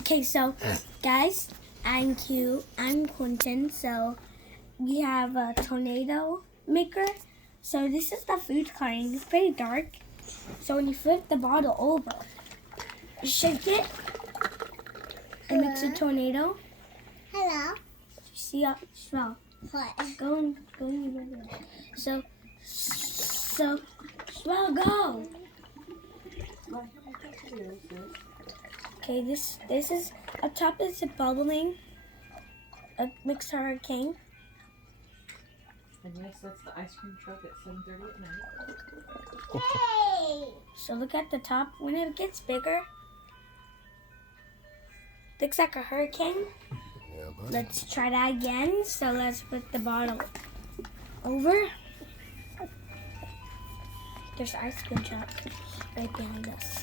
Okay, so guys, I'm Q. I'm Quentin. So we have a tornado maker. So this is the food coloring. It's pretty dark. So when you flip the bottle over, you shake it, it makes a tornado. Hello. See how smell. What? Go in your room. So smell, go. Okay, this is up top is a bubbling, a mixed hurricane. And yes, that's the ice cream truck at 7:30 at night. Hey! So look at the top. When it gets bigger, looks like a hurricane. Yeah, buddy. Let's try that again. So let's put the bottle over. There's the ice cream truck right behind us.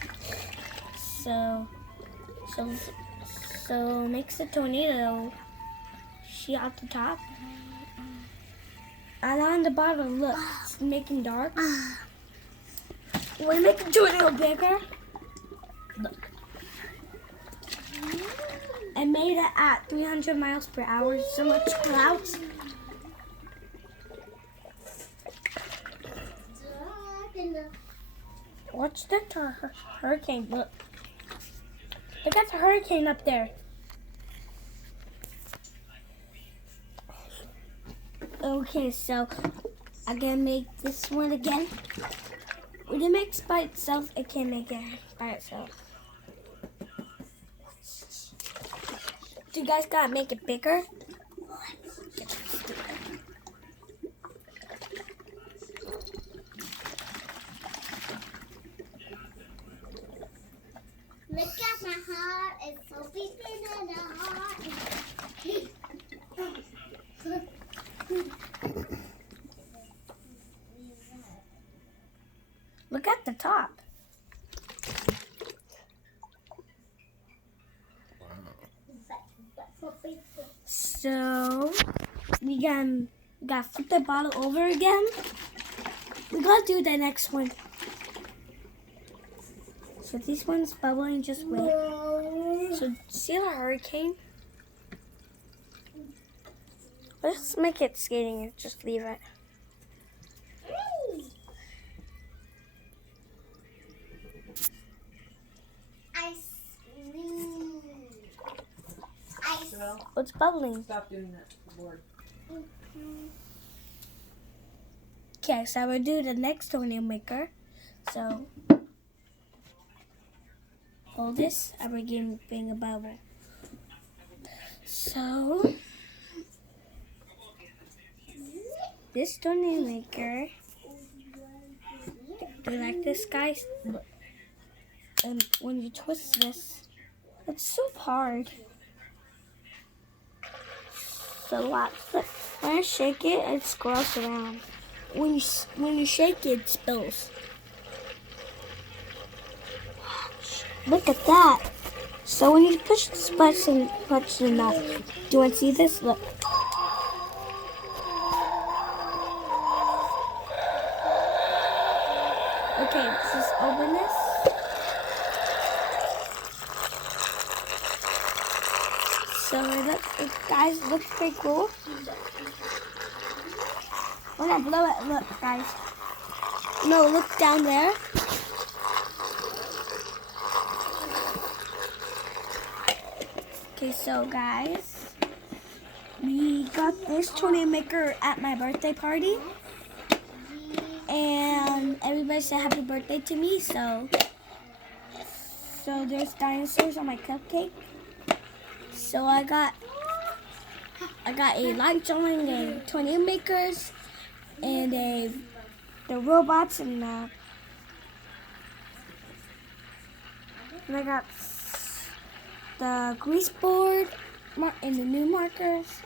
So makes the tornado shoot out the top. And on the bottom, look, it's making dark. When you make the tornado bigger, look. I made it at 300 miles per hour. So much clouds. Watch the hurricane. Look. Look at the hurricane up there. Okay, so I'm gonna make this one again. When it makes by itself, it can't make it by itself. Do you guys gotta make it bigger? Look at my heart. It's so beating in the heart. Look at the top. So we gotta flip the bottle over again. We gotta do the next one. So this one's bubbling, just wait. So see the hurricane? Let's make it skating, just leave it. Ice cream. Ice. So, What's bubbling? stop doing that to the board. Okay, so we'll do the next tornado maker. So hold this, I will begin being a bubble. So this tornado maker, do you like this, guys? Look. And when you twist this, it's so hard. So watch. Look, when I shake it, it scrolls around. When you shake it, it spills. Look at that. So when you push this button enough, do you want to see this? Look. Okay, let's just open this. So it guys, looks pretty cool. When I blow it, look guys. No, look down there. Okay, so guys, we got this tornado maker at my birthday party. And everybody said happy birthday to me, so there's dinosaurs on my cupcake. So I got a light drawing, a tornado makers, and the robots, and I got the grease board and the new markers,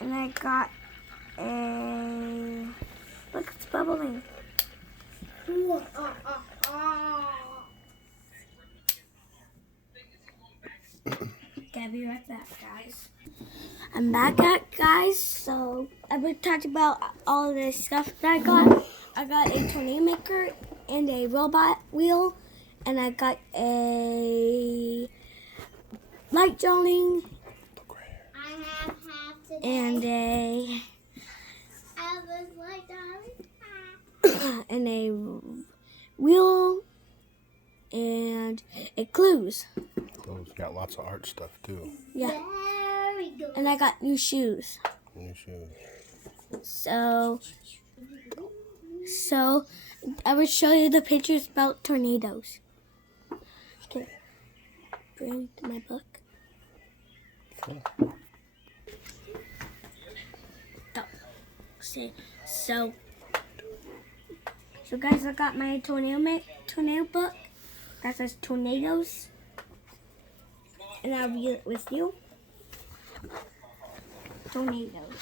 and I got a look, it's bubbling. Okay, I'll be right back, guys. I'm back, guys. So I talked about all of the stuff that I got. I got a tornado maker and a robot wheel And I got a light drawing I have half today. and a I was like, darling. and a wheel and a clues. Those got lots of art stuff too. Yeah. Very good. And I got new shoes. New shoes. So I will show you the pictures about tornadoes. Okay. Bring my book. Okay. Oh. See. So guys, I got my tornado book that says tornadoes. And I'll read it with you. Tornadoes.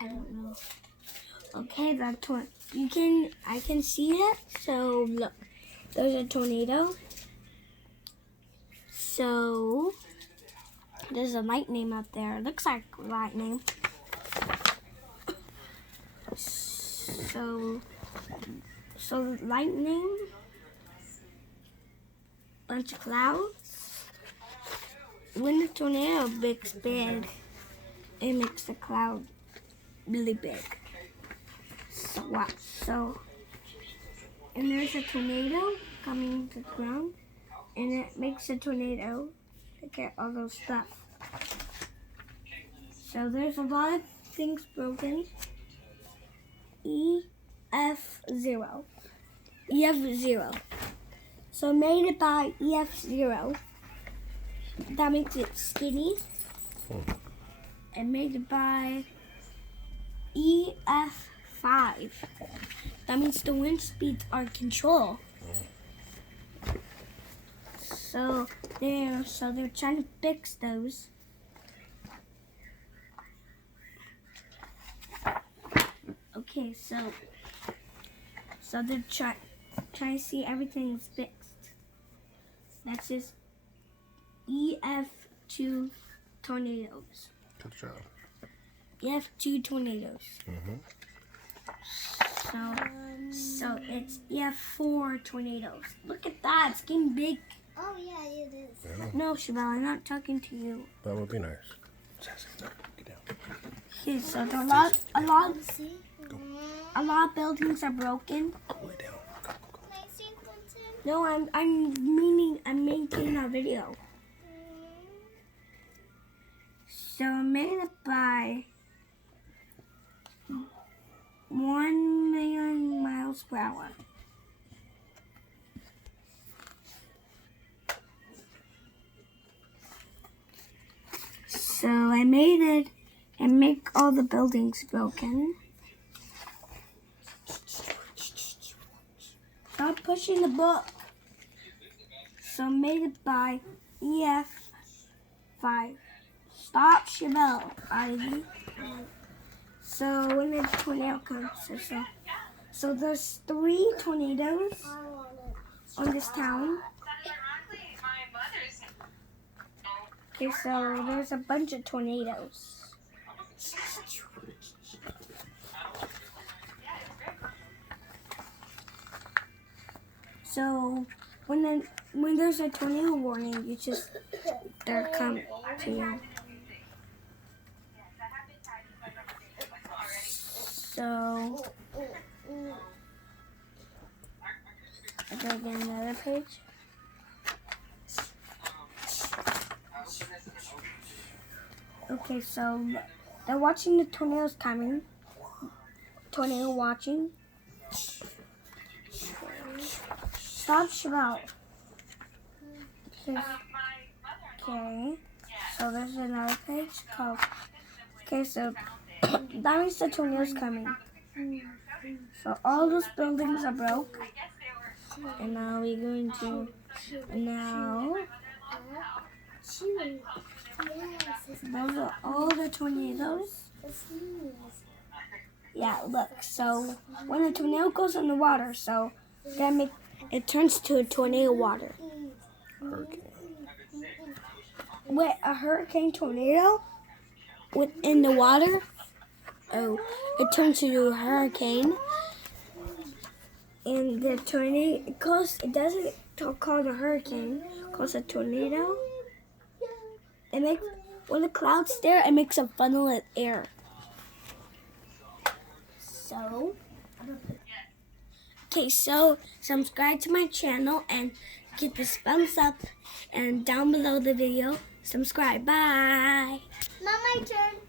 I don't know. Okay, I can see it. So look, there's a tornado. So there's a lightning up there. It looks like lightning. So lightning, bunch of clouds. When the tornado gets big, it makes the cloud really big. And there's a tornado coming to the ground, and it makes a tornado to get all those stuff. So there's a lot of things broken. EF0. So made it by EF0. That makes it skinny. And made it by EF5. That means the wind speeds are controlled. So they're trying to fix those. Okay, so they're trying to see everything's fixed. That's just EF2 tornadoes. Good job. EF2 tornadoes. Mm-hmm. So it's EF4 tornadoes. Look at that, it's getting big. Oh, yeah, it is. Yeah, No, Shabelle, I'm not talking to you. that would be nice. Sassy, no, get down. Okay, so there are See? a lot of buildings are broken. Lay down. Go, go, go. Can I see Quentin? No, I'm making a video. So I made it by 1 million miles per hour. So I made it and make all the buildings broken. Stop pushing the book. So made it by EF5. Stop, Shabelle, Ivy. So when the tornado comes, so there's 3 tornadoes I want it. on this town. Okay, so there's a bunch of tornadoes. So when there's a tornado warning, they're coming to you. So I gotta get another page. Okay, so they're watching the tornadoes coming. Tornado watching. Stop, Shabelle. Okay, so there's another page called. Okay, so that means the tornado's coming. So all those buildings are broke. And now we're going to Yes, those are all the tornadoes. it's news. Yeah, look. So when the tornado goes in the water, so it turns to a tornado water. Hurricane. Wait, a hurricane tornado within the water? oh, it turns into a hurricane. And the tornado, it doesn't cause a hurricane, it causes a tornado. It makes, when the clouds stare, it makes a funnel of air. So, okay, so subscribe to my channel and get this thumbs up, and down below the video, subscribe. Bye. Mom, my turn.